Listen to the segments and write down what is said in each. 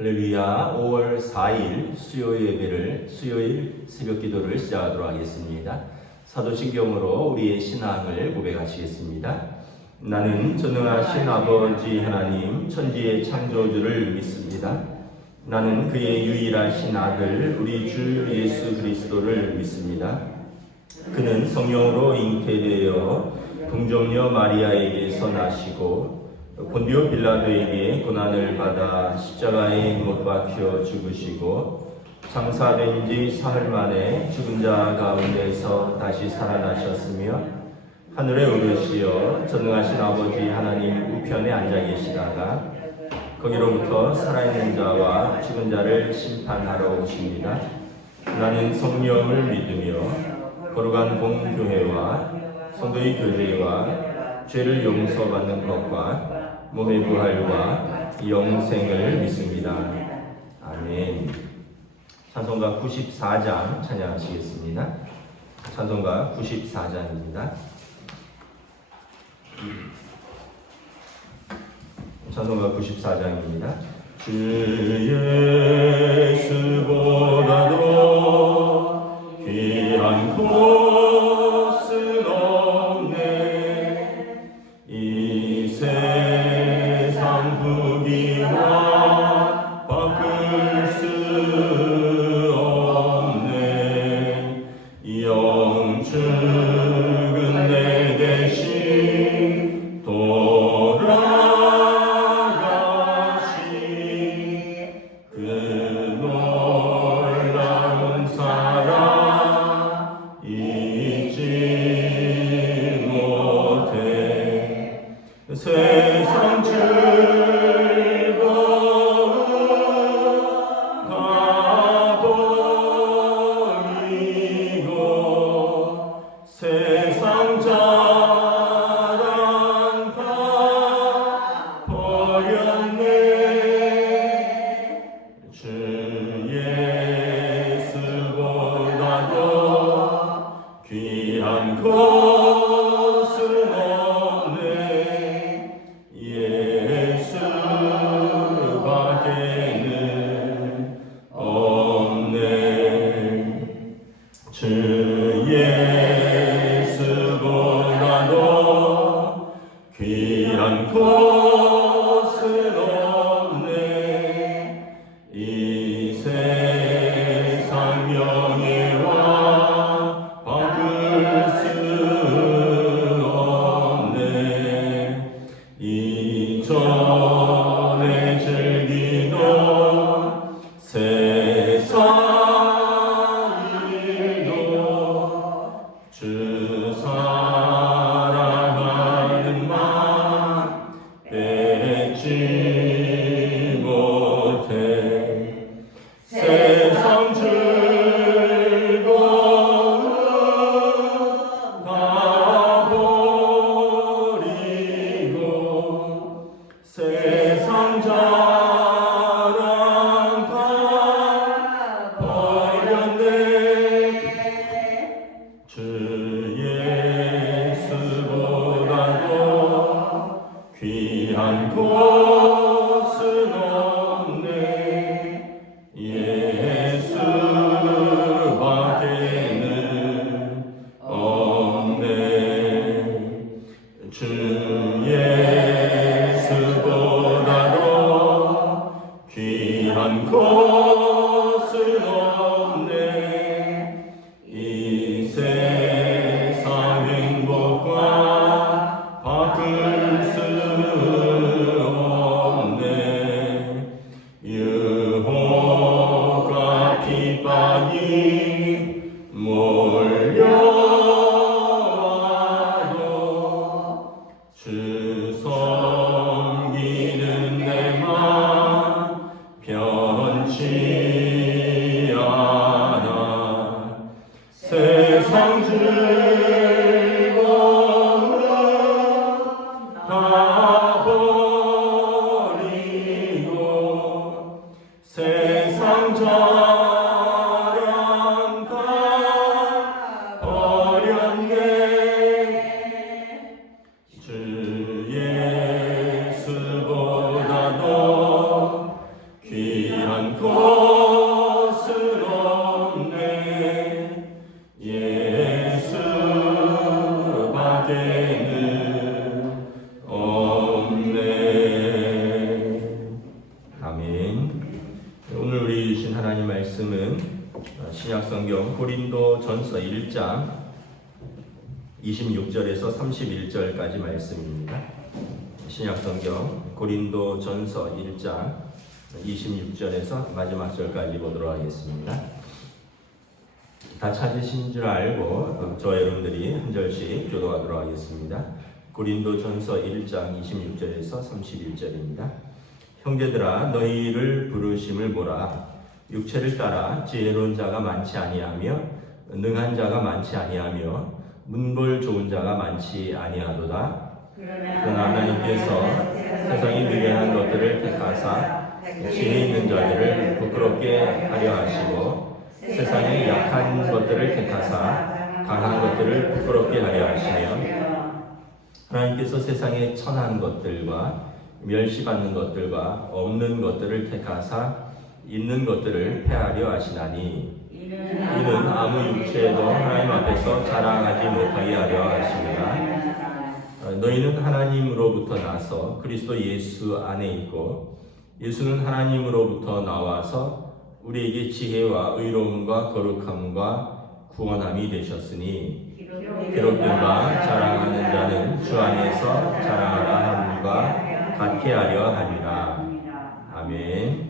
할렐루야. 5월 4일 수요일 새벽 기도를 시작하도록 하겠습니다. 사도신경으로 우리의 신앙을 고백하시겠습니다. 나는 전능하신 아버지 하나님 천지의 창조주를 믿습니다. 나는 그의 유일하신 아들 우리 주 예수 그리스도를 믿습니다. 그는 성령으로 잉태되어 동정녀 마리아에게서 나시고 본디오 빌라도에게 고난을 받아 십자가에 못 박혀 죽으시고 장사된 지 사흘 만에 죽은 자 가운데서 다시 살아나셨으며 하늘에 오르시어 전능하신 아버지 하나님 우편에 앉아 계시다가 거기로부터 살아있는 자와 죽은 자를 심판하러 오십니다. 나는 성령을 믿으며 거룩한 공교회와 성도의 교제와 죄를 용서받는 것과 몸의 부활과 영생을 믿습니다. 아멘. 찬송가 94장 찬양하시겠습니다. 찬송가 94장입니다. 찬송가 94장입니다. 주 예수보다도 귀한 곳은 없네. 이 세상 부귀와 바꿀 수 없네. 영축은 내 대신 그 놀라운 사랑 잊지 못해. 세상 즐거움 다 버리고 세상 자랑 다 버렸네. 주 예수보다도 귀한 곳은 없네. 예수밖에는 없네. 주 예수보다도 귀한 곳은 없네. 이 세상 명예와 바꿀 수 없네. 이전에 즐기던 세상 일도 주 사랑하는 맘 뺏지 못해. 세상 즐거움 다 버리고 세상 자랑 다 버렸네. 주 예수보다도 귀한 곳은 없네. 예수밖에는 없네. 주 예수보다도 귀한 곳은 없네. 이 세상 행복과 바꿀 수 없네. 유혹과 핍박이 몰려와도 주 섬기는 내 맘 변치 말씀은 신약성경 고린도 전서 1장 26절에서 31절까지 말씀입니다. 신약성경 고린도 전서 1장 26절에서 마지막 절까지 보도록 하겠습니다. 다 찾으신 줄 알고 저 여러분들이 한 절씩 교도하도록 하겠습니다. 고린도 전서 1장 26절에서 31절입니다. 형제들아 너희를 부르심을 보라. 육체를 따라 지혜로운 자가 많지 아니하며 능한 자가 많지 아니하며 문벌 좋은 자가 많지 아니하도다. 그러나 하나님께서 세상이 미련한 것들을 택하사 지혜 있는 자들을 부끄럽게 하려 하시고 세상이 약한 것들을 택하사 강한 것들을 부끄럽게 하려 하시며 하나님께서 세상의 천한 것들과 멸시받는 것들과 없는 것들을 택하사 있는 것들을 폐하려 하시나니 이는 아무 육체에도 하나님 앞에서 자랑하지 못하게 하려 하십니다. 너희는 하나님으로부터 나서 그리스도 예수 안에 있고 예수는 하나님으로부터 나와서 우리에게 지혜와 의로움과 거룩함과 구원함이 되셨으니 기록된 바 자랑하는 자는 주 안에서 자랑하라 함과 같게 하려 함이라. 아멘.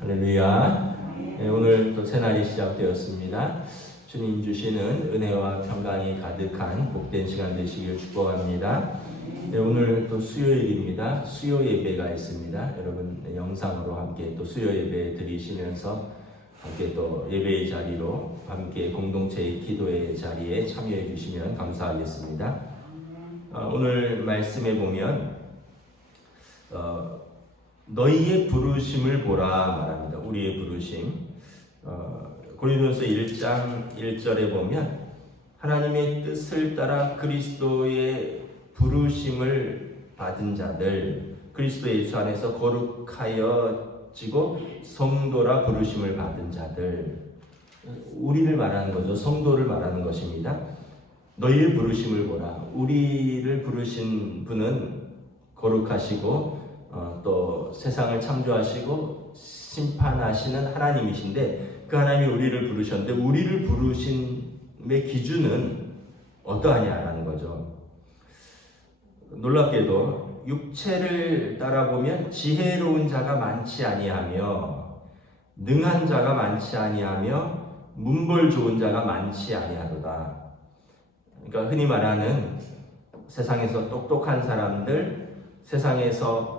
할렐루야. 네, 오늘 또 새날이 시작되었습니다. 주님 주시는 은혜와 평강이 가득한 복된 시간 되시길 축복합니다. 네, 오늘 또 수요일입니다. 수요 예배가 있습니다. 여러분 영상으로 함께 또 수요 예배 드리시면서 함께 또 예배의 자리로 함께 공동체의 기도의 자리에 참여해 주시면 감사하겠습니다. 오늘 말씀에 보면 너희의 부르심을 보라 말합니다. 우리의 부르심. 고린도전서 1장 1절에 보면 하나님의 뜻을 따라 그리스도의 부르심을 받은 자들, 그리스도 예수 안에서 거룩하여지고 성도라 부르심을 받은 자들, 우리를 말하는 거죠. 성도를 말하는 것입니다. 너희의 부르심을 보라. 우리를 부르신 분은 거룩하시고 또 세상을 창조하시고 심판하시는 하나님이신데 그 하나님이 우리를 부르셨는데 우리를 부르심의 기준은 어떠하냐라는 거죠. 놀랍게도 육체를 따라보면 지혜로운 자가 많지 아니하며 능한 자가 많지 아니하며 문벌 좋은 자가 많지 아니하도다. 그러니까 흔히 말하는 세상에서 똑똑한 사람들, 세상에서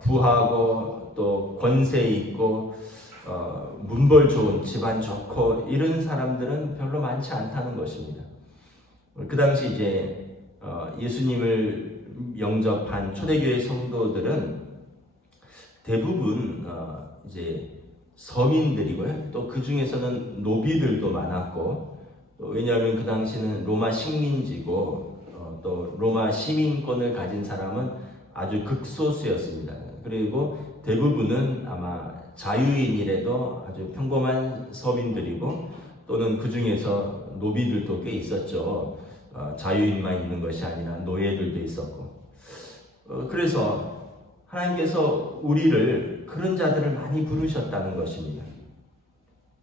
부하고 또 권세 있고 문벌 좋은 집안 좋고 이런 사람들은 별로 많지 않다는 것입니다. 그 당시 이제 예수님을 영접한 초대교회 성도들은 대부분 이제 서민들이고요. 또 그 중에서는 노비들도 많았고, 또 왜냐하면 그 당시는 로마 식민지고 또 로마 시민권을 가진 사람은 아주 극소수였습니다. 그리고 대부분은 아마 자유인이라도 아주 평범한 서민들이고 또는 그 중에서 노비들도 꽤 있었죠. 자유인만 있는 것이 아니라 노예들도 있었고. 그래서 하나님께서 우리를 그런 자들을 많이 부르셨다는 것입니다.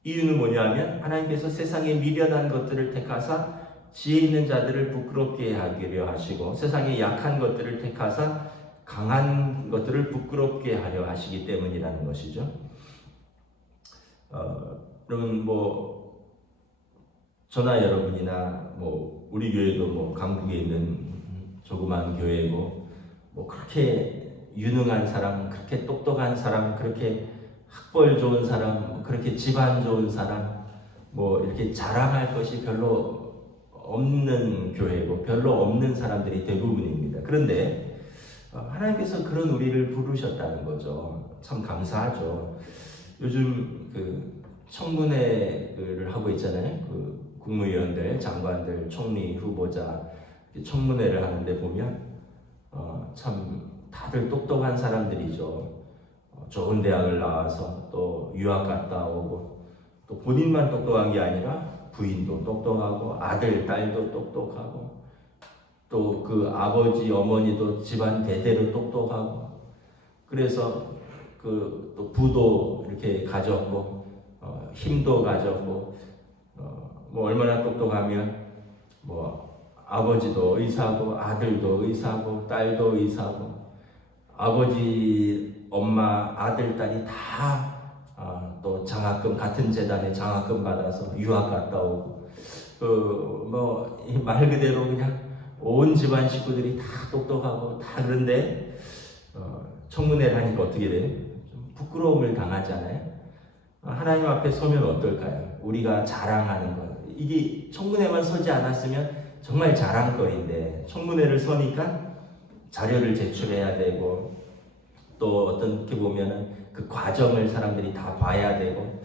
이유는 뭐냐면 하나님께서 세상에 미련한 것들을 택하사 지혜 있는 자들을 부끄럽게 하기려 하시고 세상에 약한 것들을 택하사 강한 것들을 부끄럽게 하려 하시기 때문이라는 것이죠. 여러분 저나 여러분이나 우리 교회도 강북에 있는 조그만 교회고 그렇게 유능한 사람, 그렇게 똑똑한 사람, 그렇게 학벌 좋은 사람, 그렇게 집안 좋은 사람 이렇게 자랑할 것이 별로 없는 교회고 별로 없는 사람들이 대부분입니다. 그런데 하나님께서 그런 우리를 부르셨다는 거죠. 참 감사하죠. 요즘 청문회를 하고 있잖아요. 국무위원들, 장관들, 총리, 후보자 청문회를 하는데 보면 참 다들 똑똑한 사람들이죠. 좋은 대학을 나와서 또 유학 갔다 오고 또 본인만 똑똑한 게 아니라 부인도 똑똑하고 아들, 딸도 똑똑하고 또 그 아버지, 어머니도 집안 대대로 똑똑하고 그래서 또 부도 이렇게 가졌고 힘도 가졌고 뭐 얼마나 똑똑하면 뭐 아버지도 의사고 아들도 의사고 딸도 의사고 아버지 엄마 아들 딸이 다 또 장학금 같은 재단에 장학금 받아서 유학 갔다 오고 뭐 말 그대로 그냥 온 집안 식구들이 다 똑똑하고 다 그런데 청문회를 하니까 어떻게 돼요? 좀 부끄러움을 당하잖아요. 하나님 앞에 서면 어떨까요? 우리가 자랑하는 것 이게 청문회만 서지 않았으면 정말 자랑거리인데 청문회를 서니까 자료를 제출해야 되고 또 어떻게 보면은 그 과정을 사람들이 다 봐야 되고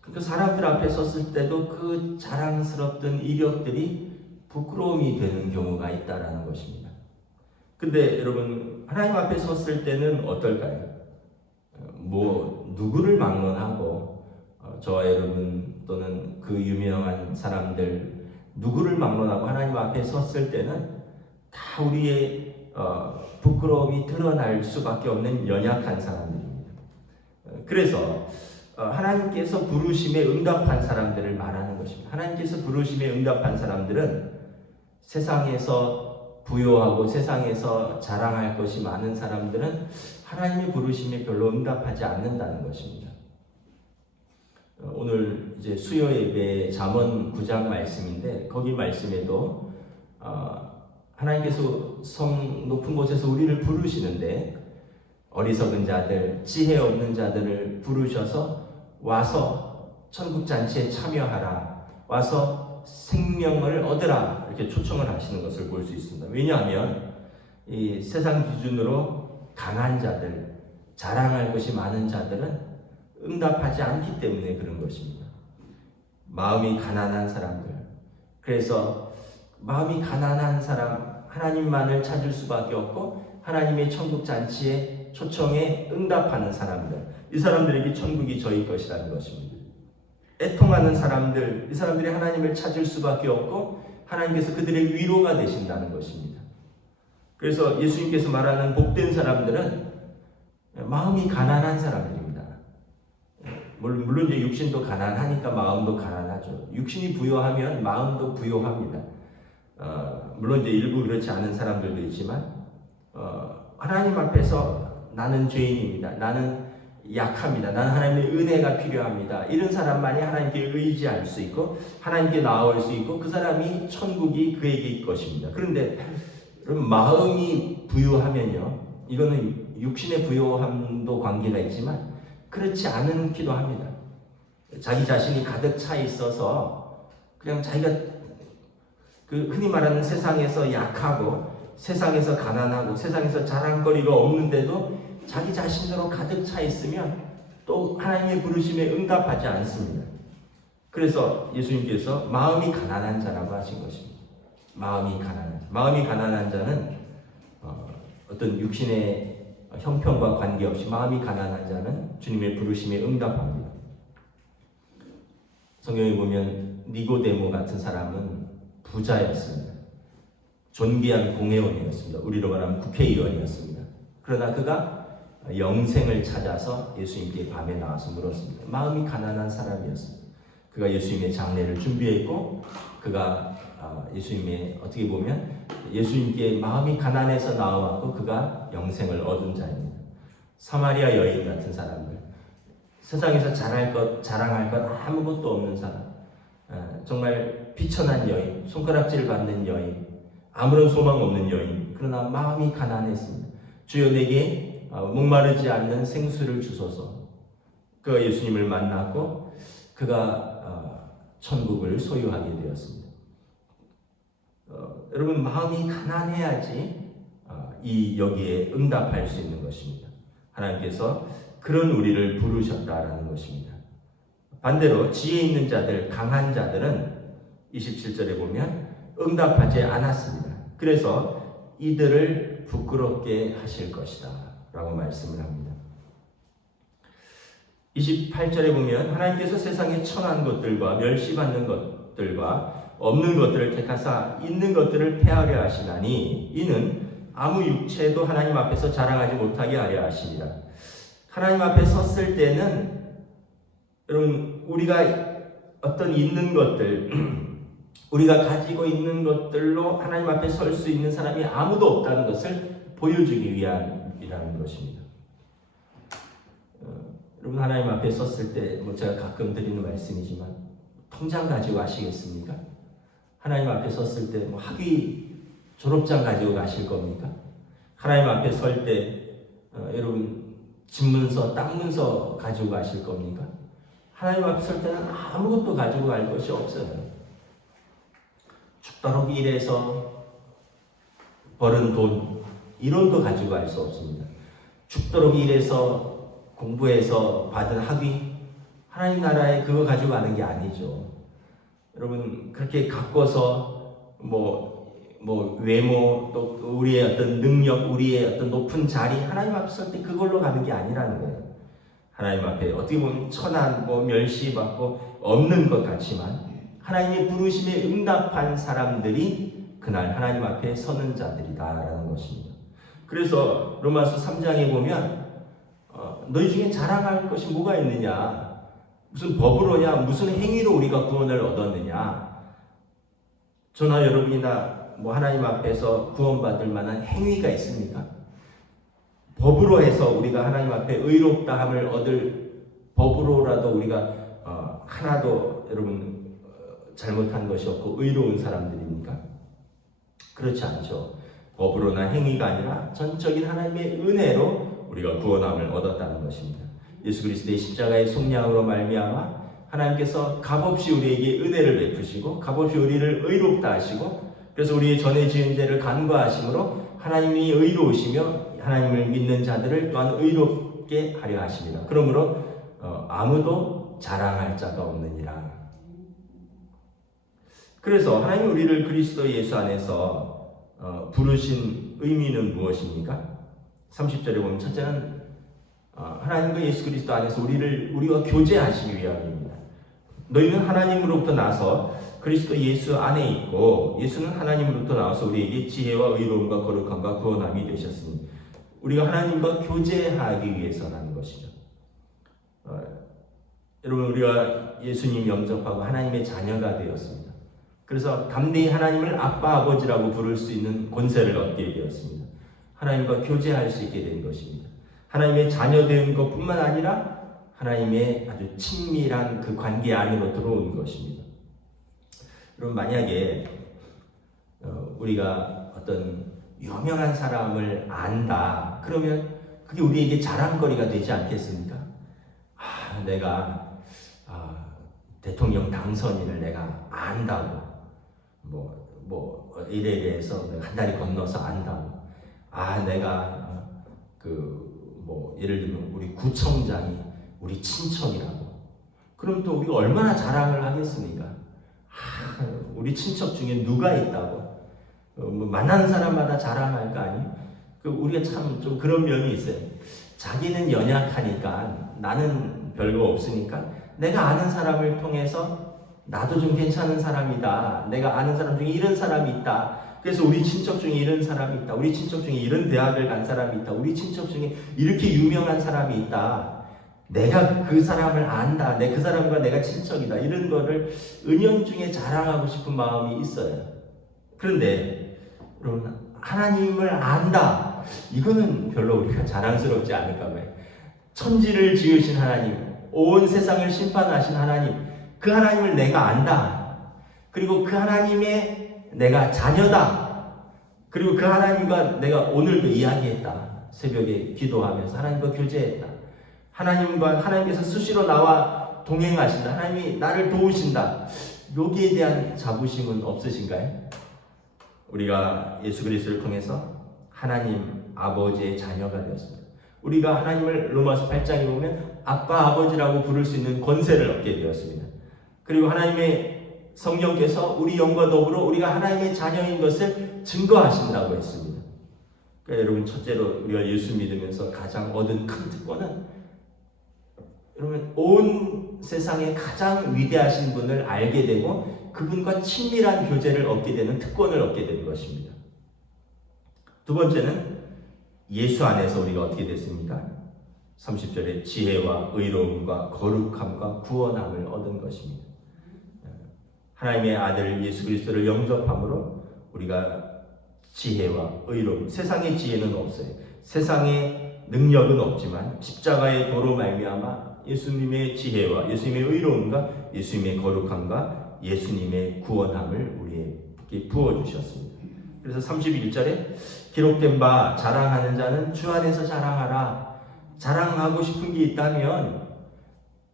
그 사람들 앞에 섰을 때도 그 자랑스럽던 이력들이 부끄러움이 되는 경우가 있다라는 것입니다. 근데 여러분 하나님 앞에 섰을 때는 어떨까요? 뭐 누구를 막론하고 저와 여러분 또는 그 유명한 사람들 누구를 막론하고 하나님 앞에 섰을 때는 다 우리의 부끄러움이 드러날 수밖에 없는 연약한 사람들입니다. 그래서 하나님께서 부르심에 응답한 사람들을 말하는 것입니다. 하나님께서 부르심에 응답한 사람들은 세상에서 부요하고 세상에서 자랑할 것이 많은 사람들은 하나님의 부르심에 별로 응답하지 않는다는 것입니다. 오늘 이제 수요 예배 잠언 9장 말씀인데 거기 말씀에도 하나님께서 높은 곳에서 우리를 부르시는데 어리석은 자들, 지혜 없는 자들을 부르셔서 와서 천국 잔치에 참여하라, 와서 생명을 얻으라 이렇게 초청을 하시는 것을 볼 수 있습니다. 왜냐하면 이 세상 기준으로 강한 자들, 자랑할 것이 많은 자들은 응답하지 않기 때문에 그런 것입니다. 마음이 가난한 사람들, 그래서 마음이 가난한 사람, 하나님만을 찾을 수밖에 없고 하나님의 천국 잔치에 초청에 응답하는 사람들, 이 사람들에게 천국이 저희 것이라는 것입니다. 애통하는 사람들, 이 사람들이 하나님을 찾을 수밖에 없고 하나님께서 그들의 위로가 되신다는 것입니다. 그래서 예수님께서 말하는 복된 사람들은 마음이 가난한 사람들입니다. 물론 이제 육신도 가난하니까 마음도 가난하죠. 육신이 부요하면 마음도 부요합니다. 물론 이제 일부 그렇지 않은 사람들도 있지만 하나님 앞에서 나는 죄인입니다. 나는 약합니다. 나는 하나님의 은혜가 필요합니다. 이런 사람만이 하나님께 의지할 수 있고 하나님께 나아올 수 있고 그 사람이 천국이 그에게 것입니다. 그런데 여러분 마음이 부유하면요, 이거는 육신의 부유함도 관계가 있지만 그렇지 않기도 합니다. 자기 자신이 가득 차 있어서 그냥 자기가 그 흔히 말하는 세상에서 약하고 세상에서 가난하고 세상에서 자랑거리가 없는데도 자기 자신으로 가득 차 있으면 또 하나님의 부르심에 응답하지 않습니다. 그래서 예수님께서 마음이 가난한 자라고 하신 것입니다. 마음이 가난한 자는 어떤 육신의 형편과 관계없이 마음이 가난한 자는 주님의 부르심에 응답합니다. 성경에 보면 니고데모 같은 사람은 부자였습니다. 존귀한 공회원이었습니다. 우리로 말하면 국회의원이었습니다. 그러나 그가 영생을 찾아서 예수님께 밤에 나와서 물었습니다. 마음이 가난한 사람이었습니다. 그가 예수님의 장례를 준비했고 그가 예수님의 어떻게 보면 예수님께 마음이 가난해서 나와왔고 그가 영생을 얻은 자입니다. 사마리아 여인 같은 사람들, 세상에서 자랑할 것 아무것도 없는 사람, 정말 비천한 여인, 손가락질 받는 여인, 아무런 소망 없는 여인, 그러나 마음이 가난했습니다. 주여 내게 목마르지 않는 생수를 주소서. 그가 예수님을 만났고 그가 천국을 소유하게 되었습니다. 여러분 마음이 가난해야지 여기에 응답할 수 있는 것입니다. 하나님께서 그런 우리를 부르셨다라는 것입니다. 반대로 지혜 있는 자들, 강한 자들은 27절에 보면 응답하지 않았습니다. 그래서 이들을 부끄럽게 하실 것이다 라고 말씀을 합니다. 28절에 보면 하나님께서 세상에 천한 것들과 멸시받는 것들과 없는 것들을 택하사 있는 것들을 폐하려 하시나니 이는 아무 육체도 하나님 앞에서 자랑하지 못하게 하려 하시니라. 하나님 앞에 섰을 때는 여러분, 우리가 어떤 있는 것들, 우리가 가지고 있는 것들로 하나님 앞에 설 수 있는 사람이 아무도 없다는 것을 보여주기 위함이라는 것입니다. 여러분, 하나님 앞에 섰을 때 제가 가끔 드리는 말씀이지만 통장 가지고 가시겠습니까? 하나님 앞에 섰을 때 학위 졸업장 가지고 가실 겁니까? 하나님 앞에 설 때 여러분 집문서, 땅문서 가지고 가실 겁니까? 하나님 앞에 설 때는 아무것도 가지고 갈 것이 없어요. 죽도록 일해서 벌은 돈, 이론도 가지고 갈 수 없습니다. 죽도록 일해서 공부해서 받은 학위, 하나님 나라에 그거 가지고 가는 게 아니죠. 여러분, 그렇게 가꿔서 외모, 또 우리의 어떤 능력, 우리의 어떤 높은 자리, 하나님 앞에 설 때 그걸로 가는 게 아니라는 거예요. 하나님 앞에 어떻게 보면 천한, 멸시받고 없는 것 같지만 하나님의 부르심에 응답한 사람들이 그날 하나님 앞에 서는 자들이다라는 것입니다. 그래서 로마서 3장에 보면 너희 중에 자랑할 것이 뭐가 있느냐? 무슨 법으로냐? 무슨 행위로 우리가 구원을 얻었느냐? 저나 여러분이나 하나님 앞에서 구원받을 만한 행위가 있습니까? 법으로 해서 우리가 하나님 앞에 의롭다함을 얻을 법으로라도 우리가 하나도 여러분 잘못한 것이 없고 의로운 사람들입니까? 그렇지 않죠. 법으로나 행위가 아니라 전적인 하나님의 은혜로 우리가 구원함을 얻었다는 것입니다. 예수 그리스도의 십자가의 속량으로 말미암아 하나님께서 값없이 우리에게 은혜를 베푸시고 값없이 우리를 의롭다 하시고 그래서 우리의 전에 지은 죄를 간과하심으로 하나님이 의로우시며 하나님을 믿는 자들을 또한 의롭게 하려 하십니다. 그러므로 아무도 자랑할 자가 없느니라. 그래서 하나님이 우리를 그리스도 예수 안에서 부르신 의미는 무엇입니까? 30절에 보면 첫째는 하나님과 예수 그리스도 안에서 우리와 교제하시기 위함입니다. 너희는 하나님으로부터 나서 그리스도 예수 안에 있고 예수는 하나님으로부터 나와서 우리에게 지혜와 의로움과 거룩함과 구원함이 되셨으니 우리가 하나님과 교제하기 위해서라는 것이죠. 여러분, 우리가 예수님 영접하고 하나님의 자녀가 되었습니다. 그래서 담대히 하나님을 아빠 아버지라고 부를 수 있는 권세를 얻게 되었습니다. 하나님과 교제할 수 있게 된 것입니다. 하나님의 자녀된 것뿐만 아니라 하나님의 아주 친밀한 그 관계 안으로 들어온 것입니다. 여러분, 만약에 우리가 어떤 유명한 사람을 안다 그러면 그게 우리에게 자랑거리가 되지 않겠습니까? 내가 대통령 당선인을 내가 안다고 일에 대해서 한 다리 건너서 안다고 내가 예를 들면 우리 구청장이 우리 친척이라고 그럼 또 우리가 얼마나 자랑을 하겠습니까? 우리 친척 중에 누가 있다고 만나는 사람마다 자랑할 거 아니에요? 우리가 참 좀 그런 면이 있어요. 자기는 연약하니까 나는 별거 없으니까 내가 아는 사람을 통해서 나도 좀 괜찮은 사람이다. 내가 아는 사람 중에 이런 사람이 있다. 그래서 우리 친척 중에 이런 사람이 있다. 우리 친척 중에 이런 대학을 간 사람이 있다. 우리 친척 중에 이렇게 유명한 사람이 있다. 내가 그 사람을 안다. 그 사람과 내가 친척이다. 이런 거를 은연중에 자랑하고 싶은 마음이 있어요. 그런데 여러분, 하나님을 안다. 이거는 별로 우리가 자랑스럽지 않을까 봐요. 천지를 지으신 하나님, 온 세상을 심판하신 하나님, 그 하나님을 내가 안다. 그리고 그 하나님의 내가 자녀다. 그리고 그 하나님과 내가 오늘도 이야기했다. 새벽에 기도하면서 하나님과 교제했다. 하나님께서 수시로 나와 동행하신다. 하나님이 나를 도우신다. 여기에 대한 자부심은 없으신가요? 우리가 예수 그리스도를 통해서 하나님 아버지의 자녀가 되었습니다. 우리가 하나님을 로마서 8장에 보면 아빠 아버지라고 부를 수 있는 권세를 얻게 되었습니다. 그리고 하나님의 성령께서 우리 영과 더불어 우리가 하나님의 자녀인 것을 증거하신다고 했습니다. 그러니까 여러분, 첫째로 우리가 예수 믿으면서 가장 얻은 큰 특권은 여러분, 온 세상에 가장 위대하신 분을 알게 되고 그분과 친밀한 교제를 얻게 되는 특권을 얻게 되는 것입니다. 두 번째는 예수 안에서 우리가 어떻게 됐습니까? 30절에 지혜와 의로움과 거룩함과 구원함을 얻은 것입니다. 하나님의 아들 예수 그리스도를 영접함으로 우리가 지혜와 의로움, 세상의 지혜는 없어요. 세상의 능력은 없지만 십자가의 도로 말미암아 예수님의 지혜와 예수님의 의로움과 예수님의 거룩함과 예수님의 구원함을 우리에게 부어주셨습니다. 그래서 31절에 기록된 바 자랑하는 자는 주 안에서 자랑하라. 자랑하고 싶은 게 있다면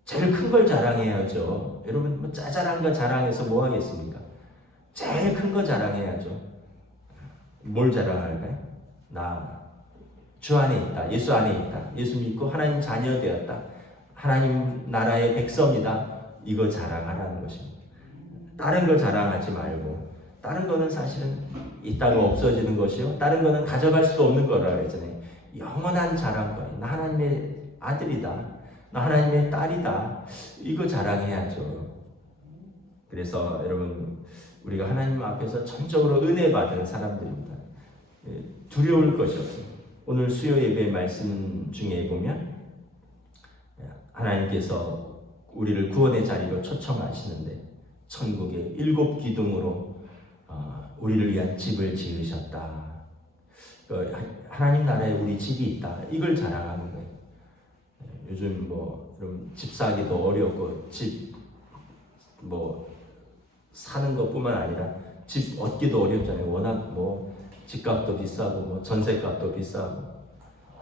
제일 큰 걸 자랑해야죠. 여러분 뭐 짜잘한 거 자랑해서 뭐 하겠습니까? 제일 큰 거 자랑해야죠. 뭘 자랑할까요? 나 주 안에 있다. 예수 안에 있다. 예수 믿고 하나님 자녀 되었다. 하나님 나라의 백성이다. 이거 자랑하라는 것입니다. 다른 거 자랑하지 말고, 다른 거는 사실은 있다가 없어지는 것이요, 다른 거는 가져갈 수도 없는 거라 그랬잖아요. 영원한 자랑거리. 나 하나님의 아들이다. 나 하나님의 딸이다. 이거 자랑해야죠. 그래서 여러분, 우리가 하나님 앞에서 전적으로 은혜 받은 사람들입니다. 두려울 것이 없어요. 오늘 수요 예배 말씀 중에 보면 하나님께서 우리를 구원의 자리로 초청하시는데 천국의 7 기둥으로 우리를 위한 집을 지으셨다. 하나님 나라에 우리 집이 있다. 이걸 자랑하는 거예요. 요즘 여러분 집 사기도 어렵고 집 사는 것뿐만 아니라 집 얻기도 어렵잖아요. 워낙 집값도 비싸고 전세값도 비싸고.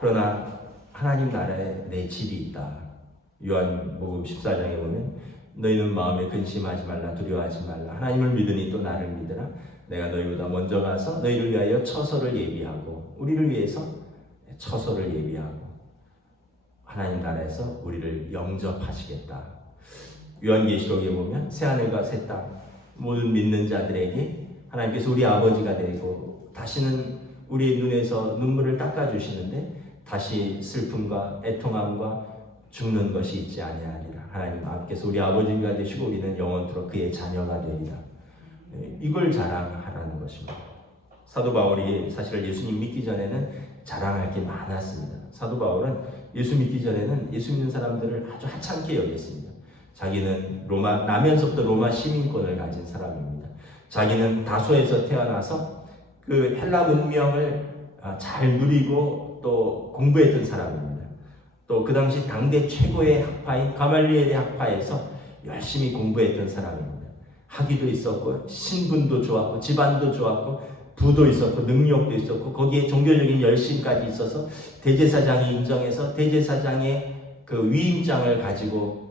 그러나 하나님 나라에 내 집이 있다. 요한복음 14장에 보면 너희는 마음에 근심하지 말라, 두려워하지 말라. 하나님을 믿으니 또 나를 믿으라. 내가 너희보다 먼저 가서 너희를 위하여 처소를 예비하고, 우리를 위해서 처소를 예비하고 하나님 나라에서 우리를 영접하시겠다. 요한계시록에 보면 새하늘과 새 땅, 모든 믿는 자들에게 하나님께서 우리 아버지가 되고 다시는 우리의 눈에서 눈물을 닦아주시는데 다시 슬픔과 애통함과 죽는 것이 있지 아니하리라. 하나님 앞께서 우리 아버지가 되시고 우리는 영원토록 그의 자녀가 되리라. 이걸 자랑하라는 것입니다. 사도 바울이 사실 예수님 믿기 전에는 자랑할 게 많았습니다. 사도 바울은 예수 믿기 전에는 예수 믿는 사람들을 아주 하찮게 여겼습니다. 자기는 나면서부터 로마 시민권을 가진 사람입니다. 자기는 다소에서 태어나서 그 헬라 문명을 잘 누리고 또 공부했던 사람입니다. 또 그 당시 당대 최고의 학파인 가말리엘의 학파에서 열심히 공부했던 사람입니다. 학위도 있었고 신분도 좋았고 집안도 좋았고 부도 있었고 능력도 있었고 거기에 종교적인 열심까지 있어서 대제사장이 인정해서 대제사장의 그 위임장을 가지고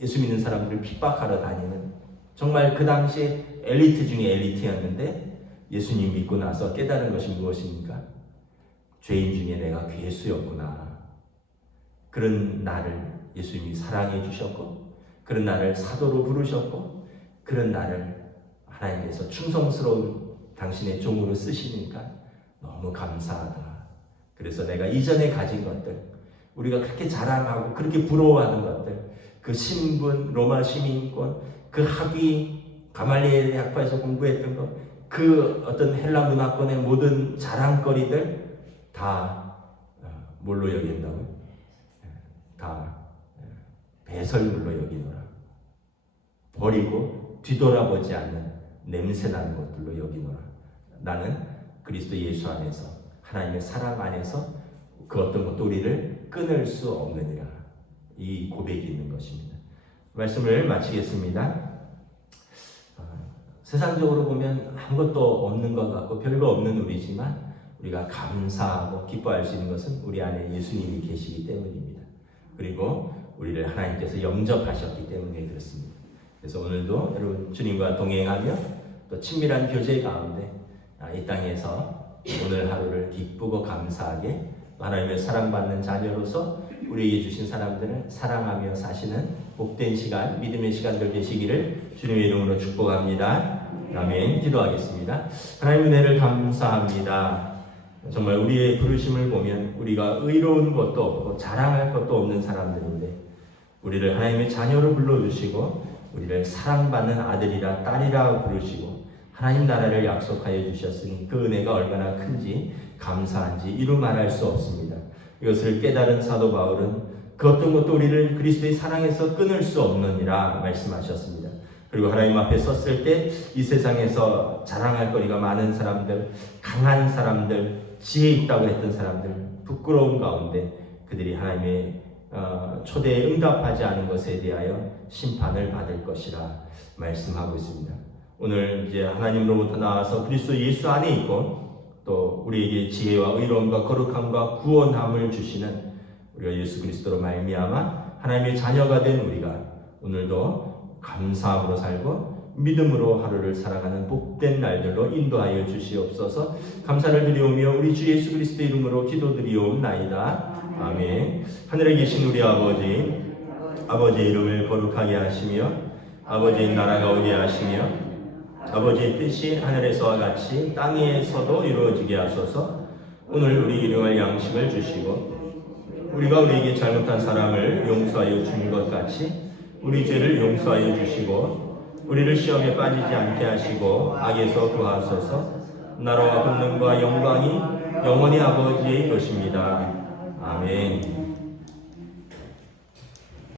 예수 믿는 사람들을 핍박하러 다니는, 정말 그 당시에 엘리트 중에 엘리트였는데 예수님 믿고 나서 깨달은 것이 무엇입니까? 죄인 중에 내가 괴수였구나. 그런 나를 예수님이 사랑해 주셨고, 그런 나를 사도로 부르셨고, 그런 나를 하나님께서 충성스러운 당신의 종으로 쓰시니까 너무 감사하다. 그래서 내가 이전에 가진 것들, 우리가 그렇게 자랑하고 그렇게 부러워하는 것들, 그 신분, 로마 시민권, 그 학위, 가말리엘의 학파에서 공부했던 것, 그 어떤 헬라 문화권의 모든 자랑거리들 다 뭘로 여긴다고요? 다 배설물로 여기노라. 버리고 뒤돌아보지 않는 냄새나는 것들로 여기노라. 나는 그리스도 예수 안에서, 하나님의 사랑 안에서 그 어떤 것도 우리를 끊을 수 없느니라. 이 고백이 있는 것입니다. 말씀을 마치겠습니다. 세상적으로 보면 아무것도 없는 것 같고 별거 없는 우리지만 우리가 감사하고 기뻐할 수 있는 것은 우리 안에 예수님이 계시기 때문입니다. 그리고 우리를 하나님께서 영접하셨기 때문에 그렇습니다. 그래서 오늘도 여러분 주님과 동행하며 또 친밀한 교제 가운데 이 땅에서 오늘 하루를 기쁘고 감사하게 하나님의 사랑받는 자녀로서 우리에게 주신 사람들을 사랑하며 사시는 복된 시간, 믿음의 시간들 되시기를 주님의 이름으로 축복합니다. 아멘. 기도하겠습니다. 하나님 은혜를 감사합니다. 정말 우리의 부르심을 보면 우리가 의로운 것도 없고 자랑할 것도 없는 사람들인데 우리를 하나님의 자녀로 불러주시고 우리를 사랑받는 아들이라 딸이라 부르시고 하나님 나라를 약속하여 주셨으니 그 은혜가 얼마나 큰지 감사한지 이루 말할 수 없습니다. 이것을 깨달은 사도 바울은 그 어떤 것도 우리를 그리스도의 사랑에서 끊을 수 없느니라 말씀하셨습니다. 그리고 하나님 앞에 섰을 때 이 세상에서 자랑할 거리가 많은 사람들, 강한 사람들, 지혜 있다고 했던 사람들, 부끄러운 가운데 그들이 하나님의 초대에 응답하지 않은 것에 대하여 심판을 받을 것이라 말씀하고 있습니다. 오늘 이제 하나님으로부터 나와서 그리스도 예수 안에 있고 또 우리에게 지혜와 의로움과 거룩함과 구원함을 주시는 우리가 예수 그리스도로 말미암아 하나님의 자녀가 된 우리가 오늘도 감사함으로 살고 믿음으로 하루를 살아가는 복된 날들로 인도하여 주시옵소서. 감사를 드리오며 우리 주 예수 그리스도 이름으로 기도드리옵나이다. 아멘. 하늘에 계신 우리 아버지, 아버지의 이름을 거룩하게 하시며 아버지의 나라가 오게 하시며 아버지의 뜻이 하늘에서와 같이 땅에서도 이루어지게 하소서. 오늘 우리 일용할 양식을 주시고 우리가 우리에게 잘못한 사람을 용서하여 준 것 같이 우리 죄를 용서하여 주시고 우리를 시험에 빠지지 않게 하시고 악에서 구하소서. 나라와 권능과 영광이 영원히 아버지의 것입니다. 아멘.